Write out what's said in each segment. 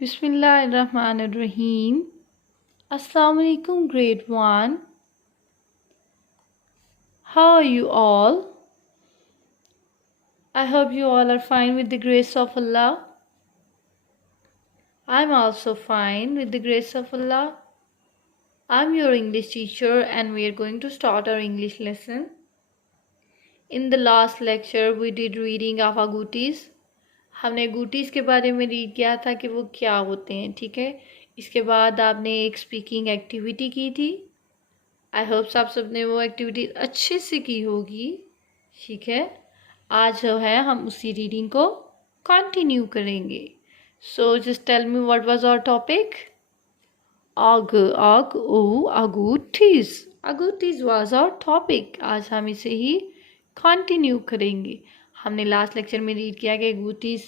Bismillahirrahmanirrahim. Assalamu alaikum, grade 1. How are you all? I hope you all are fine with the grace of Allah. I'm also fine with the grace of Allah. I'm your English teacher and we are going to start our English lesson. In the last lecture, we did reading of agoutis. हमने agoutis के बारे में read किया था कि वो क्या होते हैं, ठीक है। इसके बाद आपने एक स्पीकिंग एक्टिविटी की थी। आई होप्स आप सबने वो एक्टिविटी अच्छे से की होगी, ठीक है। आज जो है हम उसी रीडिंग को कंटिन्यू करेंगे। So just tell me what was our topic. agoutis was our topic. आज हम इसे ही कंटिन्यू करेंगे। हमने लास्ट लेक्चर में रीड किया कि agoutis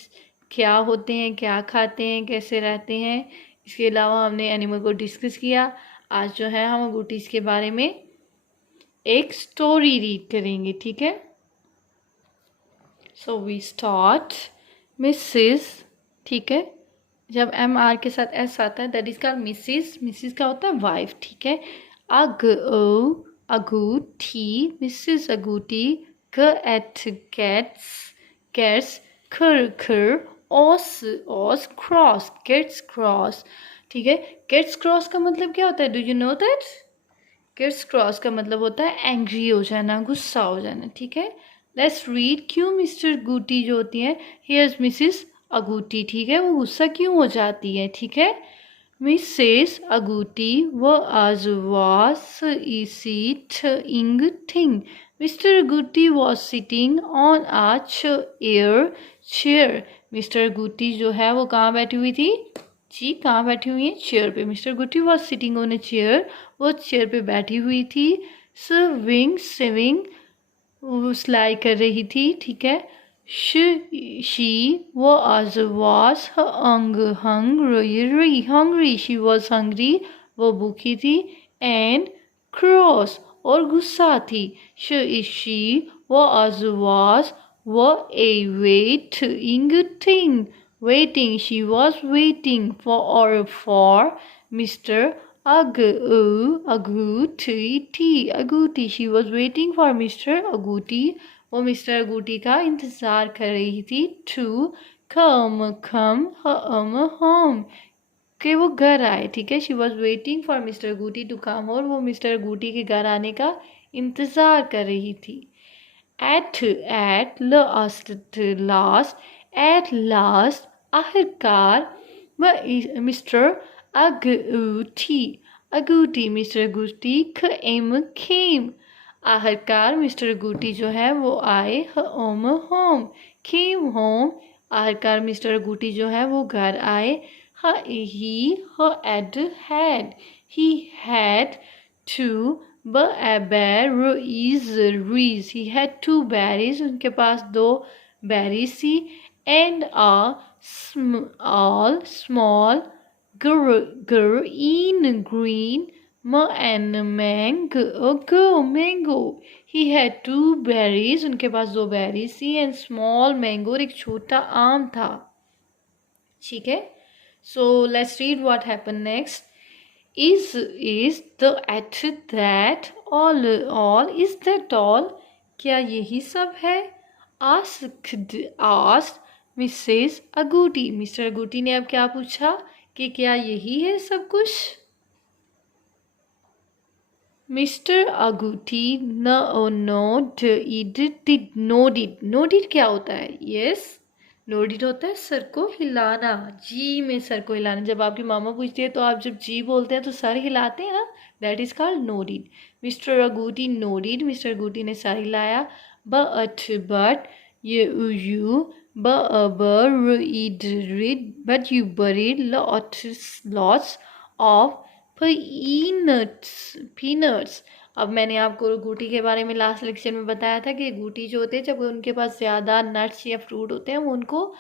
क्या होते हैं, क्या खाते हैं, कैसे रहते हैं। इसके अलावा हमने एनिमल को डिस्कस किया। आज जो है हम agoutis के बारे में एक स्टोरी रीड करेंगे, ठीक है। So we start. मिसेस, ठीक है। जब एम आर के साथ एस आता है that is called Mrs. Mrs का होता है वाइफ, ठीक है। agouti, Mrs agouti। cat, cats, खर, os, cross, cats cross, ठीक है। cats cross का मतलब क्या होता है? Do you know that? cats cross का मतलब होता है एंग्री हो जाना, गुस्सा हो जाना, ठीक है। Let's read. क्यों मिस्टर गूटी जो होती है, हियर्स मिसेस agouti, ठीक है, वो गुस्सा क्यों हो जाती है, ठीक है। Mrs agouti was sitting. Mr. agouti was sitting on a chair. Mister agouti जो है वो कहाँ बैठी हुई थी जी? कहाँ बैठी हुई है? चेयर पे। Mister agouti was sitting on a chair, वो चेयर पे बैठी हुई थी। sewing, वो सिलाई कर रही थी, ठीक है। she was hungry, she was hungry, वो भूखी थी। and cross, और गुस्सा थी। she was waiting, she was waiting for Mr. agouti, she was waiting for Mr. agouti, वो मिस्टर agouti का इंतज़ार कर रही थी। to come home, कि वो घर आए, ठीक है। She was waiting for mister agouti to come, और वो मिस्टर agouti के घर आने का इंतज़ार कर रही थी। at last, आखिरकार, mister agouti, mister agouti came, आखिरकार मिस्टर agouti जो है वो आए। home, came home, आखिरकार मिस्टर agouti जो है वो घर आए। he had two berries, he had two berries, उनके पास दो berries थी। and a small green mango, he had two berries, उनके पास दो berries थी। and small mango, और एक छोटा आम था, ठीक है। so let's read what happened next. is that all, is that all, क्या यही सब है? asked Mrs. agouti, mister agouti ने अब क्या पूछा कि क्या यही है सब कुछ? मिस्टर agouti nodded क्या होता है? यस, नोडिड होता है सर को हिलाना। जी में सर को हिलाना। जब आपकी मामा पूछती है तो आप जब जी बोलते हैं तो सर हिलाते हैं ना, that is called nodded. Mister agouti nodded, mister agouti ने सर हिलाया। but you buried lots of peanuts. अब मैंने आपको agouti के बारे में लास्ट लेक्चर में बताया था कि agouti जो होते हैं जब उनके पास ज़्यादा नट्स या फ्रूट होते हैं वो उनको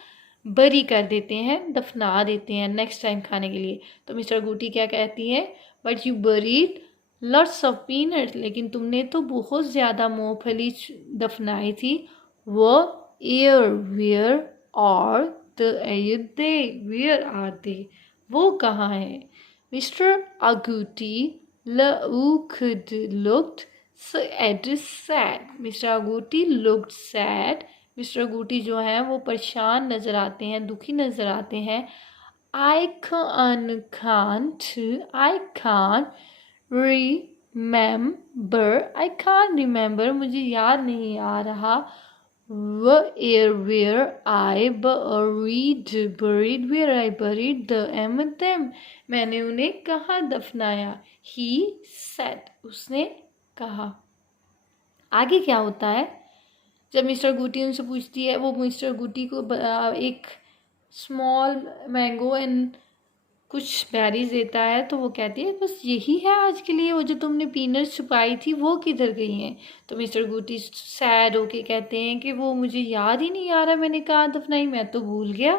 बरी कर देते हैं, दफना देते हैं नेक्स्ट टाइम खाने के लिए। तो मिस्टर agouti क्या कहती है? But you buried lots of peanuts, लेकिन तुमने तो बहुत ज़्यादा मूंगफली दफनाई थी। वो where are they? Where are they? वो कहाँ है? Mr. Agouti looked sad. Mr. Agouti looked sad. Mr. Agouti जो है वो परेशान नज़र आते हैं, दुखी नज़र आते हैं. I can't remember, मुझे याद नहीं आ रहा. Where I buried them. मैंने उन्हें कहाँ दफनाया. He said, उसने कहा. आगे क्या होता है? जब मिस्टर गुटी उनसे पूछती है, वो मिस्टर गुटी को एक स्मॉल मैंगो एंड कुछ बेरीज देता है, तो वो कहती है बस यही है आज के लिए, वो जो तुमने पीनट्स छुपाई थी वो किधर गई हैं? तो मिस्टर गुटी सैड होके कहते हैं कि वो मुझे याद ही नहीं आ रहा मैंने कहाँ दफनाई, मैं तो भूल गया.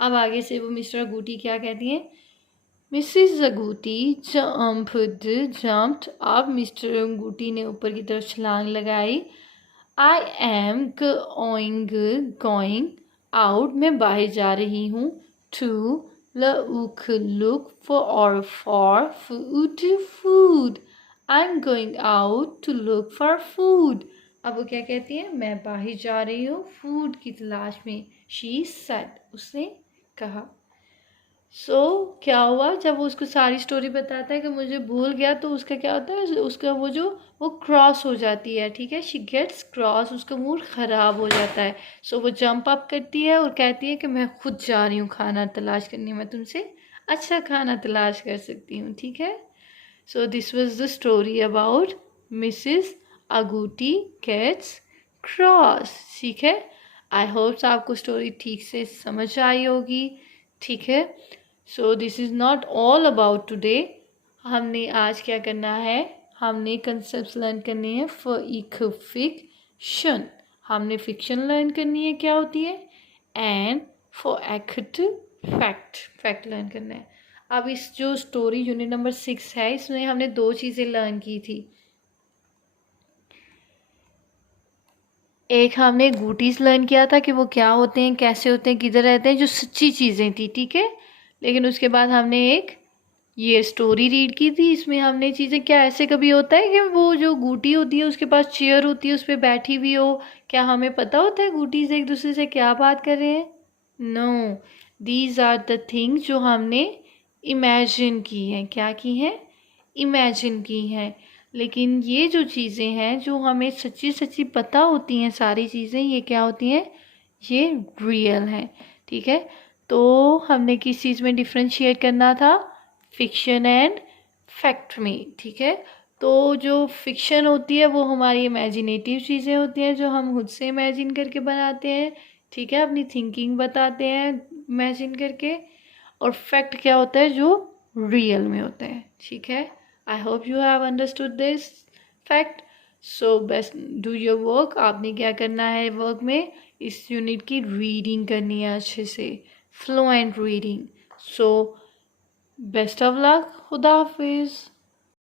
अब आगे से वो मिस्टर गुटी क्या कहती हैं? Mrs Agouti jumped. अब मिस्टर अंगूठी ने ऊपर की तरफ छलांग लगाई. आई एम गोइंग आउट, मैं बाहर जा रही हूँ. To look for food. I'm going out to look for food. अब वो क्या कहती है? मैं बाहर जा रही हूँ फूड की तलाश में. She said, उसने कहा. क्या हुआ जब वो उसको सारी स्टोरी बताता है कि मुझे भूल गया, तो उसका क्या होता है? उसका वो क्रॉस हो जाती है. ठीक है, शी गेट्स क्रॉस, उसका मूड ख़राब हो जाता है. वो जंप अप करती है और कहती है कि मैं खुद जा रही हूँ खाना तलाश करने, मैं तुमसे अच्छा खाना तलाश कर सकती हूँ. ठीक है. This was the story about Mrs Agouti gets cross. ठीक है. आई होप आपको स्टोरी ठीक से समझ आई होगी. ठीक है. This is not all about today. हमने आज क्या करना है? हमने कंसेप्ट लर्न करने हैं फॉर इक फिक्शन. हमने फिक्शन लर्न करनी है, क्या होती है, and for act fact learn करना है. अब इस जो स्टोरी यूनिट नंबर 6 है, इसमें हमने 2 चीज़ें लर्न की थी. एक हमने गूटीज लर्न किया था कि वो क्या होते हैं, कैसे होते हैं, किधर रहते हैं, जो सच्ची चीज़ें थी. ठीक है. लेकिन उसके बाद हमने एक ये स्टोरी रीड की थी. इसमें हमने चीज़ें, क्या ऐसे कभी होता है कि वो जो गूटी होती है उसके पास चेयर होती है, उस पर बैठी हुई हो, क्या हमें पता होता है गूटीज एक दूसरे से क्या बात कर रहे हैं? No, these are the things जो हमने इमेजिन की हैं. क्या की हैं? इमेजिन की हैं. लेकिन ये जो चीज़ें हैं जो हमें सच्ची सच्ची पता होती हैं, सारी चीज़ें, ये क्या होती हैं? ये रियल हैं. ठीक है. तो हमने किस चीज़ में डिफ्रेंशिएट करना था? फिक्शन एंड फैक्ट में. ठीक है. तो जो फिक्शन होती है वो हमारी इमेजिनेटिव चीज़ें होती हैं जो हम खुद से इमेजिन करके बनाते हैं. ठीक है. अपनी थिंकिंग बताते हैं इमेजिन करके. और फैक्ट क्या होता है? जो रियल में होता है. ठीक है. I hope you have understood this fact. Best do your work. आपने क्या करना है वर्क में? इस यूनिट की रीडिंग करनी है अच्छे से, fluent reading. Best of luck. खुदा हाफिज़.